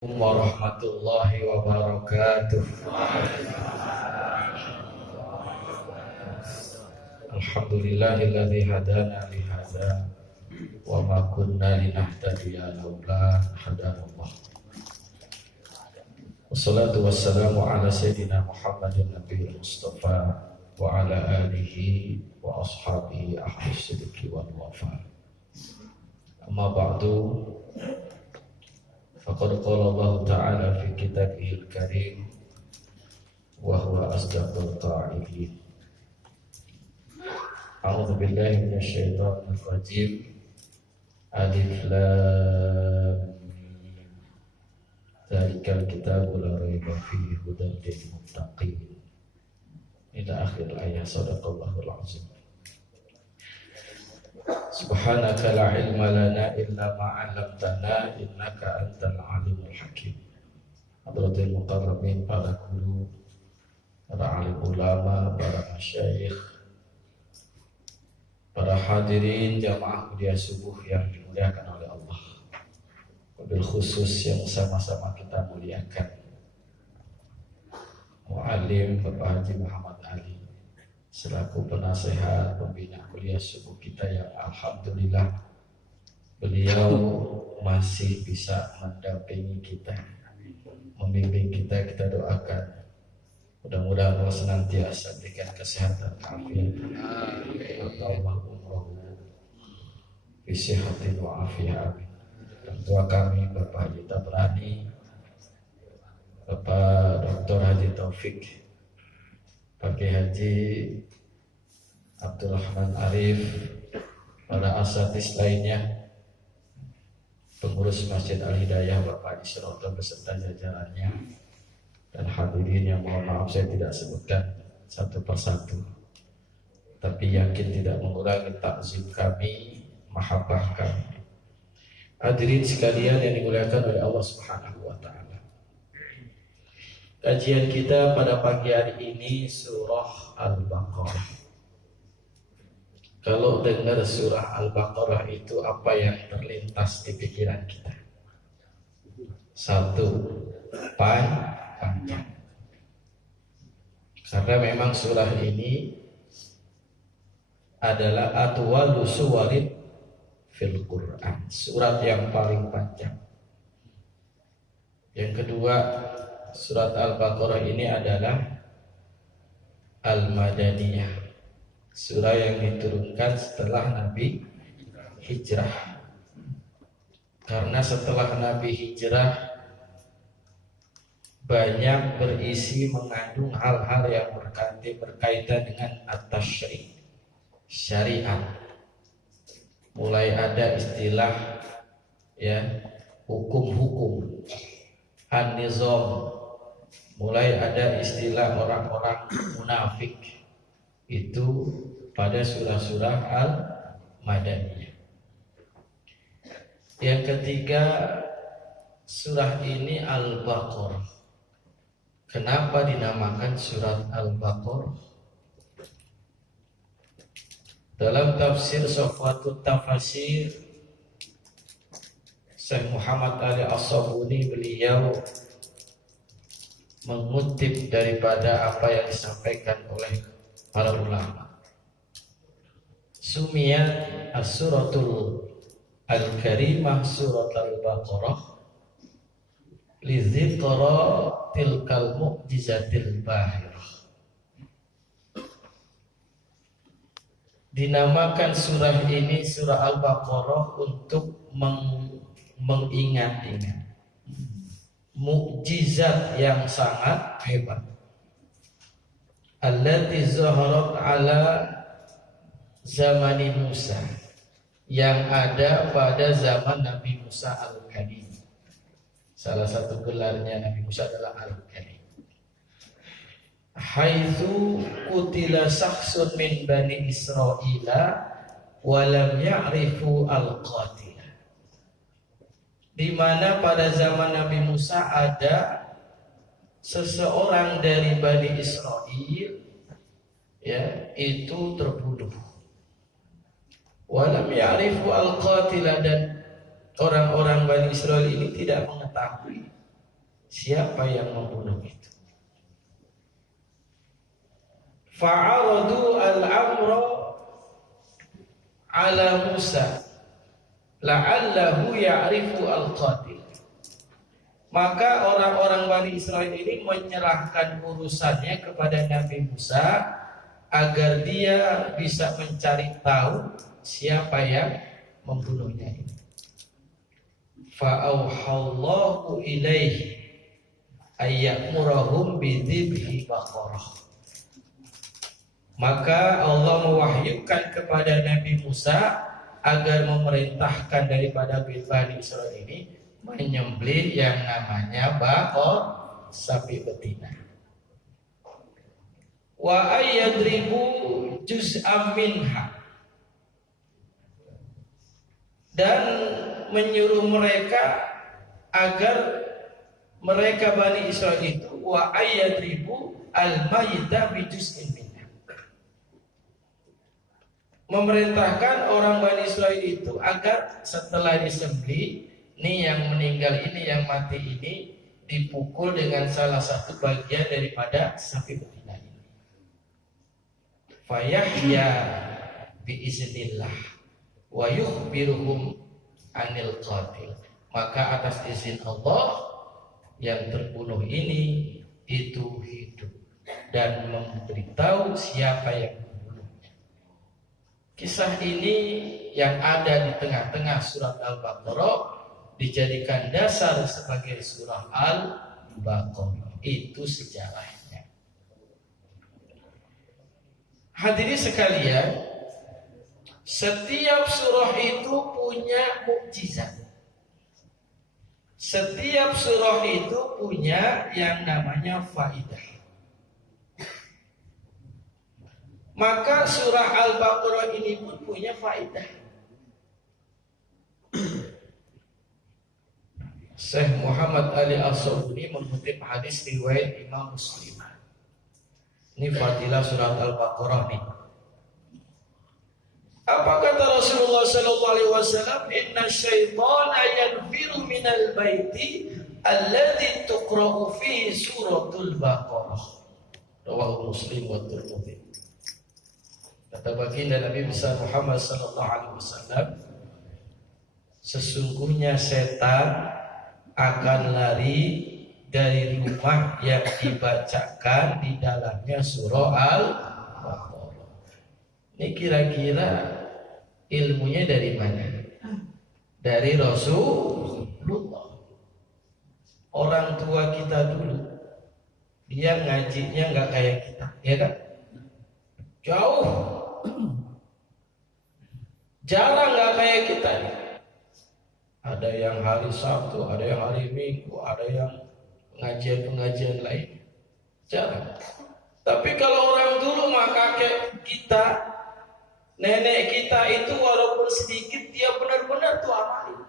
Warahmatullahi wabarakatuh. Alhamdulillahilladzi hadana li hadza wa ma kunna linahtadiya laula hadanallah. Wassalatu wassalamu ala sayyidina Muhammadin nabiyil mustafa wa ala alihi wa ashabihi ahli sidqi wal wafa. Amma ba'du. Faqad qala Allah Ta'ala fi kitabihil karim wa huwa asdaqul qa'ilin. A'udzu billahi minasy syaithanir rajim. Alif lam mim. Dzalikal kitabu la raiba fihi hudan lil muttaqin. Ila akhir ayat. Shadaqallahul azim. Subhanaka la ilma lana illa ma 'allamtana innaka antal alimul hakim. Hadratul muqarrabin, para guru, para alim ulama, para masyayikh, para hadirin jamaah kuliah subuh yang dimuliakan oleh Allah. Wabil khusus yang sama-sama kita muliakan Mu'alim Bapak Haji Muhammad Ali selaku penasehat pembina kuliah subuh kita, yang alhamdulillah beliau masih bisa mendampingi kita, membimbing kita. Kita doakan mudah-mudahan Allah senantiasa berikan kesehatan, afiat, Allah umrohu fi sihatin wa afiat. Dan tua kami Bapak Haji Tabrani, Bapak Dr. Haji Taufik, Pak Haji Abdurrahman Arif, para asatidz lainnya, pengurus Masjid Al-Hidayah Bapak Isroto beserta jajarannya, dan hadirin yang mohon maaf saya tidak sebutkan satu persatu, tapi yakin tidak mengurangi takzim kami, mahabbah kami. Hadirin sekalian yang dimuliakan oleh Allah Subhanahu wa Ta'ala, kajian kita pada pagi hari ini surah Al-Baqarah. Kalau dengar surah Al-Baqarah itu apa yang terlintas di pikiran kita? Satu, panjang. Karena memang surah ini adalah atwalu suwarin fil Quran, surat yang paling panjang. Yang kedua, surat Al-Baqarah ini adalah Al-Madaniyah, surah yang diturunkan setelah Nabi hijrah. Karena setelah Nabi hijrah banyak berisi mengandung hal-hal yang berkaitan dengan at-tasyri', syariat. Mulai ada istilah hukum-hukum, an-nizam. Mulai ada istilah orang-orang munafik itu pada surah-surah Al-Madaniyah. Yang ketiga, surah ini Al-Baqarah. Kenapa dinamakan surat Al-Baqarah? Dalam tafsir Safwatut Tafasir Syekh Muhammad Ali As-Sabuni, beliau mengutip daripada apa yang disampaikan oleh para ulama. Sumiyat as-suratul al-karimah surat al-Baqarah li dzikra tilkal mu'jizatil bahirah. Dinamakan surah ini surah Al-Baqarah untuk mengingat-ingat mukjizat yang sangat hebat, allati zaharat ala zamani Musa, yang ada pada zaman Nabi Musa Al-Kalim. Salah satu gelarnya Nabi Musa adalah Al-Kalim. Haitsu qutila shakhsun min bani Israila wa lam ya'rifu al-qatil, di mana pada zaman Nabi Musa ada seseorang dari Bani Israel itu terbunuh. Walam ya'rifu al-qatila, dan orang-orang Bani Israel ini tidak mengetahui siapa yang membunuh itu. Fa'aradu al-amra ala Musa la'allahu ya'rifu al-qatil. Maka orang-orang Bani Israel ini menyerahkan urusannya kepada Nabi Musa agar dia bisa mencari tahu siapa yang membunuhnya ini. Fa'auhallahu ilaihi ayyamurahum bidhibhi baqarah. Maka Allah mewahyukan kepada Nabi Musa agar memerintahkan daripada Bani Israel ini menyembelih yang namanya bakor, sapi betina. Wa ayyadribu juz'am minha, dan menyuruh mereka agar mereka Bani Israel itu wa ayyadribu al-mayyita bi juz'in minha, memerintahkan orang Bani Israel itu agar setelah disembelih, ini yang meninggal ini, yang mati ini, dipukul dengan salah satu bagian daripada sapi betina ini. Fayahya biiznillah wa yukhbiruhum anil qatil. Maka atas izin Allah, yang terbunuh ini itu hidup dan memberitahu siapa yang membunuhnya. Kisah ini yang ada di tengah-tengah surat Al-Baqarah dijadikan dasar sebagai surah Al-Baqarah. Itu sejarahnya. Hadirin sekalian, setiap surah itu punya mukjizat. Setiap surah itu punya yang namanya faidah. Maka surah Al-Baqarah ini pun punya faidah. Syekh Muhammad Ali As-Sabuni mengutip hadis riwayat Imam Muslim. Ini fadilah surat Al-Baqarah nih. Apa kata Rasulullah sallallahu alaihi wasallam? Inna syaitana yanfiru minal baiti alladzi tuqra'u fihi suratul Baqarah. Rawahu Muslim wa Tirmidzi. Kata baginda Nabi besar Muhammad sallallahu alaihi wasallam, sesungguhnya setan akan lari dari rumah yang dibacakan di dalamnya surah Al-Baqarah. Ini kira-kira ilmunya dari mana? Dari Rasulullah. Orang tua kita dulu, dia ngajinya nggak kayak kita, ya kan? Jauh, jarang nggak kayak kita. Ada yang hari Sabtu, ada yang hari Minggu, ada yang pengajian-pengajian lain. Jarang. Tapi kalau orang dulu mah kakek kita, nenek kita itu walaupun sedikit dia benar-benar tuh amalin.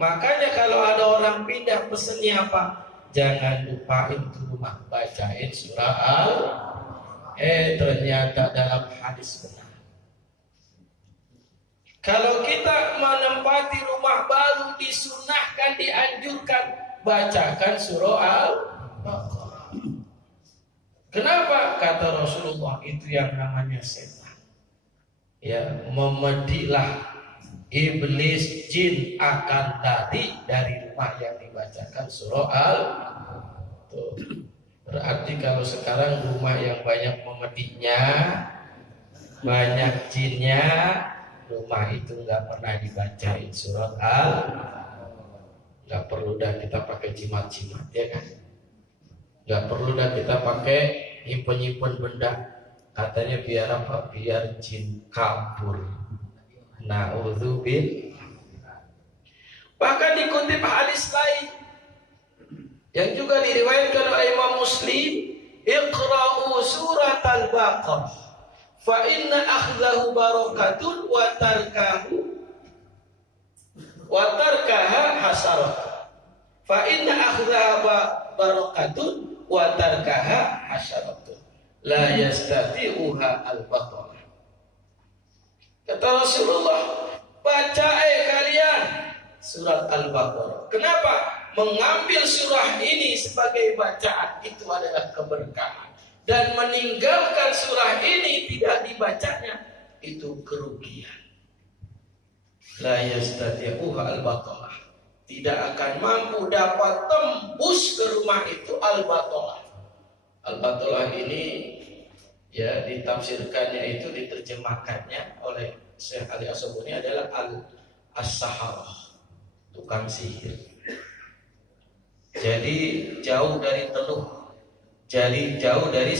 Makanya kalau ada orang pindah pesennya apa? Jangan lupain ke rumah bacain surah Al. Ternyata dalam hadis benar. Kalau kita menempati rumah baru disunahkan, dianjurkan bacakan surah Al-Baqarah. Kenapa? Kata Rasulullah, itu yang namanya setan. Ya, memedihlah iblis jin akan lari dari rumah yang dibacakan surah Al-Baqarah. Berarti kalau sekarang rumah yang banyak memedihnya, banyak jinnya, rumah itu nggak pernah dibacain surat Al. Nggak perlu dah kita pakai jimat-jimat, ya kan? Nggak perlu dah kita pakai nyimpen-nyimpen benda. Katanya biar apa? Biar jin kabur. Na'udzubillah. Bahkan dikutip hadis lain yang juga diriwayatkan oleh Imam Muslim, Iqra'u surat Al-Baqarah fa inna akhdahu barakatun wa tarkaha hasarat. Fa inna akhdaha barakatun wa tarkaha hasaratun. La yastati'uha al-baqarah. Kata Rasulullah, baca kalian surat Al-Baqarah. Kenapa? mengambil surah ini sebagai bacaan itu adalah keberkahan, dan meninggalkan surah ini tidak dibacanya itu kerugian. La yastati'uha al-batalah, tidak akan mampu dapat tembus ke rumah itu al-batalah. Al-batalah ini ya ditafsirkannya itu, diterjemahkannya oleh Syekh Ali As-Sabuni adalah as-saharah, tukang sihir. Jadi jauh dari teluh, jadi jauh dari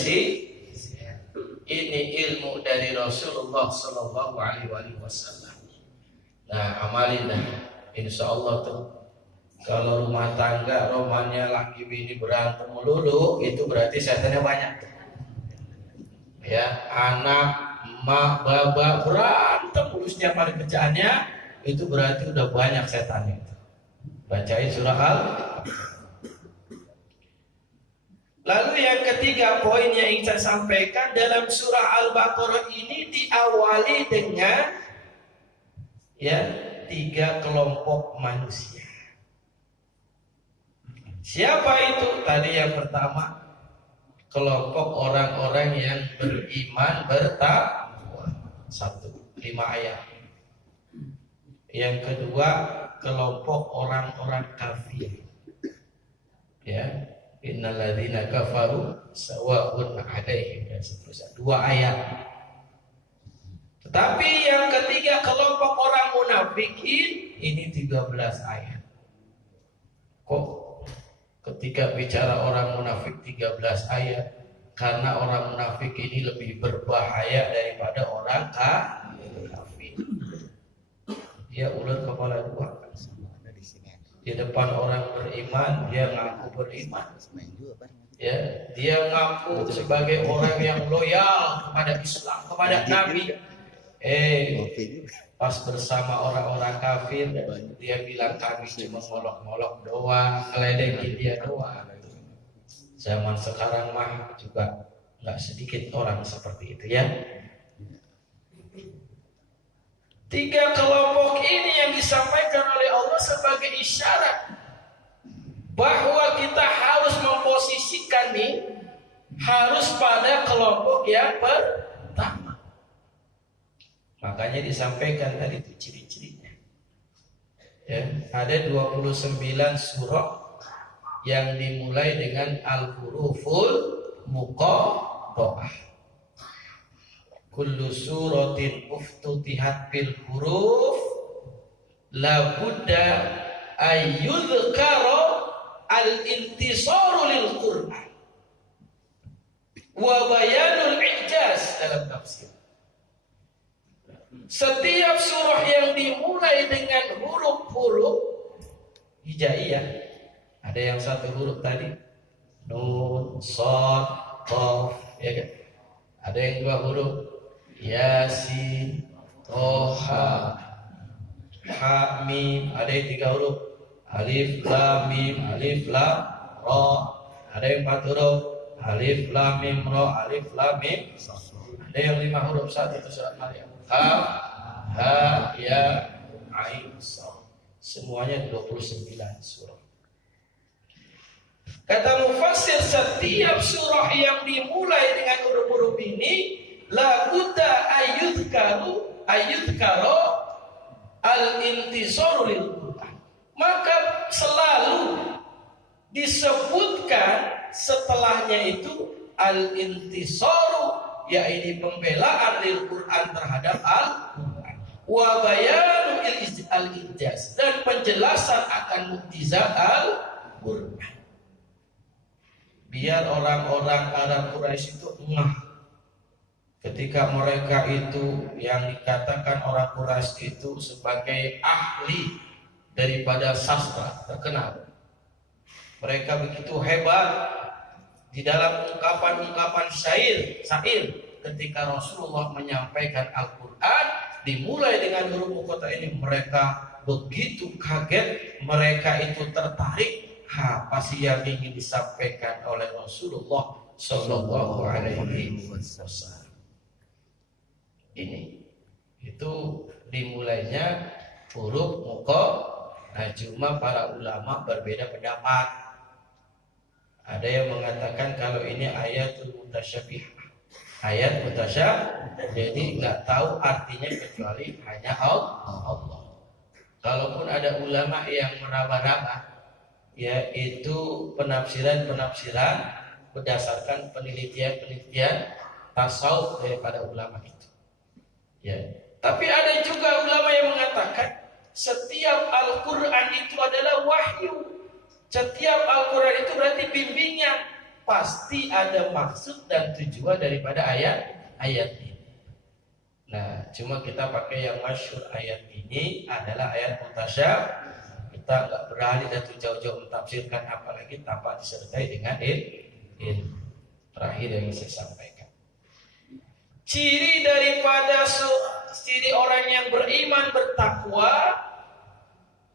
ini ilmu dari Rasulullah Sallallahu Alaihi Wasallam. Nah, amalin dah, insya Allah tuh. Kalau rumah tangga romannya laki bini berantem melulu, itu berarti setannya banyak. Ya, anak, emak, baba berantem mulu setiap hari kerjaannya, itu berarti udah banyak setannya. Bacain surah Lalu yang ketiga poin yang ingin saya sampaikan, dalam surah Al-Baqarah ini diawali dengan ya 3 kelompok manusia. Siapa itu? Tadi yang pertama, kelompok orang-orang yang beriman bertakwa. 1, 5 ayat. Yang kedua, kelompok orang-orang kafir. Ya, innalladzina kafaru sawa'un 'alaihim, dan seterusnya. 2 ayat. Tetapi yang ketiga, kelompok orang munafikin, ini 13 ayat. Kok ketika bicara orang munafik 13 ayat? Karena orang munafik ini lebih berbahaya daripada orang kafir. Dia ulet kepala 2. Di depan orang beriman, dia ngaku beriman. Ya, dia ngaku sebagai orang yang loyal kepada Islam, kepada Nabi. Pas bersama orang-orang kafir, dia bilang kami cuma ngolok-ngolok doang, ngeledekin dia doang. Zaman sekarang mah juga nggak sedikit orang seperti itu ya. 3 kelompok ini yang disampaikan oleh Allah sebagai isyarat bahwa kita harus memposisikan nih, harus pada kelompok yang pertama. Makanya disampaikan tadi itu ciri-cirinya. Ya, ada 29 surah yang dimulai dengan al-huruful muqatta'ah. Kullu suratin uftutihat bil huruf la budda ayyudhkara al-intisaru lil Qur'an wa bayanul i'jaz dalam tafsir. Setiap surah yang dimulai dengan huruf-huruf hijaiyah, ada yang 1 huruf tadi, nun, shad, qaf, ya kan? Ada yang 2 huruf, Yasin, Toha, Ha, Mim. Ada yang 3 huruf, Alif, Lam, Mim, Alif, Lam, Ra. Ada yang 4 huruf, Alif, Lam, Mim, Ra, Alif, Lam, Mim. Ada yang 5 huruf, saat itu surat Maryam. Ha, Ya, Ain, Sad. Semuanya 29 surah. Kata mufassir, setiap surah yang dimulai dengan huruf-huruf ini la budda ayyudkaru al-intisaru lil Qur'an. Maka selalu disebutkan setelahnya itu al-intisaru, yaitu pembelaan lil Quran terhadap Al-Quran, wa bayanu al-ijaz, dan penjelasan akan mukjizat Al-Quran. Biar orang-orang Arab Quraisy itu ngah ketika mereka itu yang dikatakan orang Quraisy itu sebagai ahli daripada sastra terkenal. Mereka begitu hebat di dalam ungkapan-ungkapan syair ketika Rasulullah menyampaikan Al-Quran dimulai dengan huruf muqatta'ah ini, mereka begitu kaget, mereka itu tertarik apa sih yang ingin disampaikan oleh Rasulullah Sallallahu Alaihi Wasallam. Ini itu dimulainya huruf muqatta'ah. Nah, cuma para ulama berbeda pendapat. Ada yang mengatakan kalau ini ayatul mutasyabih, ayat mutasyabih, jadi nggak tahu artinya kecuali hanya Allah. Kalaupun ada ulama yang meraba-raba, yaitu penafsiran berdasarkan penelitian tasawuf daripada ulama itu. Ya. Tapi ada juga ulama yang mengatakan setiap Al-Quran itu adalah wahyu. Setiap Al-Quran itu berarti bimbingan. Pasti ada maksud dan tujuan daripada ayat ini. Nah, cuma kita pakai yang masyhur ayat ini adalah ayat mutasyabih. Kita nggak berani dan jauh-jauh mentafsirkan, apalagi tanpa disertai dengan ilmu. Terakhir yang saya sampaikan. Ciri daripada ciri orang yang beriman bertakwa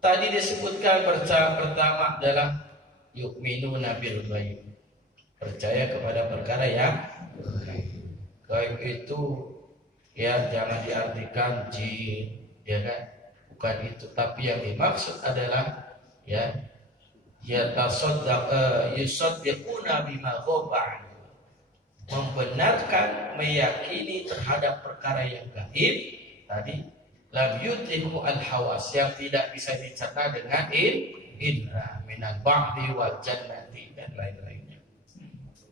tadi disebutkan pertama adalah yu'minuna bil ghaib. Percaya kepada perkara yang gaib itu ya jangan diartikan jin, ya kan? Bukan itu, tapi yang dimaksud adalah ya yusaddiquna bima ghaba, membenarkan, meyakini terhadap perkara yang gaib tadi, lam yudriku al-hawas, yang tidak bisa dicerna dengan indra minal ba'di wal jannati dan lain-lainnya.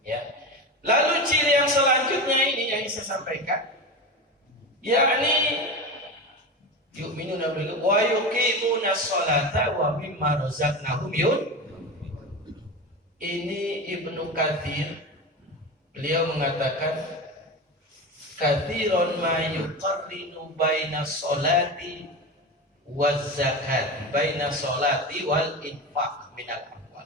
Ya. Lalu ciri yang selanjutnya ini yang saya sampaikan, yakni yu'minuna bil wa yuqimuna sholata wa mimma razaqnahum Ini Ibnu Katsir, beliau mengatakan katsiron ma yuqarrinu baina sholati waz zakat, baina sholati wal infaq minal amwal.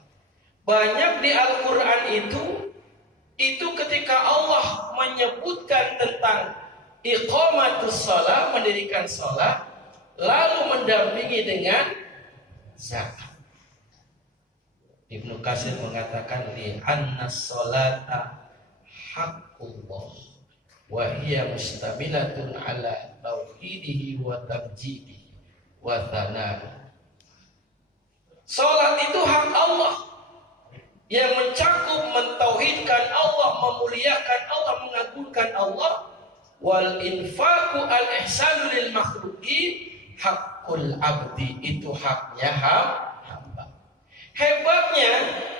Banyak di Al-Qur'an itu ketika Allah menyebutkan tentang iqamatus shalah, mendirikan shalah, lalu mendampingi dengan zakat. Ibnu Katsir mengatakan li annas sholata haqqullah wa hiya mustamilatun ala tauhidihi wa tamjidihi wa thana'i. Salat itu hak Allah yang mencakup mentauhidkan Allah, memuliakan Allah, mengagungkan Allah. Wal infaqu al ihsanu lil makhluqin haqqul abdi, itu haknya hamba. Hebatnya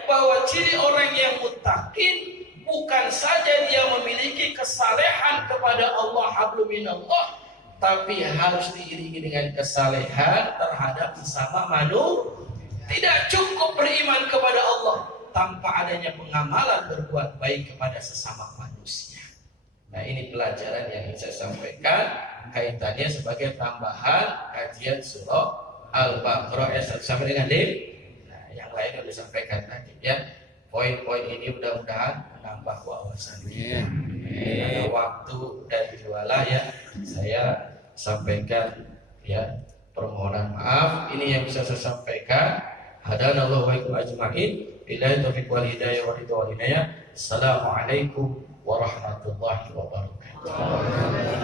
bahwa ciri orang yang muttaqin bukan saja dia memiliki kesalehan kepada Allah, hablum minallah, tapi harus diiringi dengan kesalehan terhadap sesama manusia. Tidak cukup beriman kepada Allah tanpa adanya pengamalan berbuat baik kepada sesama manusia. Nah, ini pelajaran yang ingin saya sampaikan kaitannya sebagai tambahan kajian surah Al-Baqarah sampai dengan Nah, yang lain sudah disampaikan tadi ya. Poin-poin ini mudah-mudahan menambah wawasannya. Ada waktu dan jualah ya, saya sampaikan ya permohonan maaf. Ini yang bisa saya sampaikan. Hadanallahu wa iyyakum ajma'in. Billahi taufiq wal hidayah wa ridha wal inayah. Assalamualaikum warahmatullahi wabarakatuh.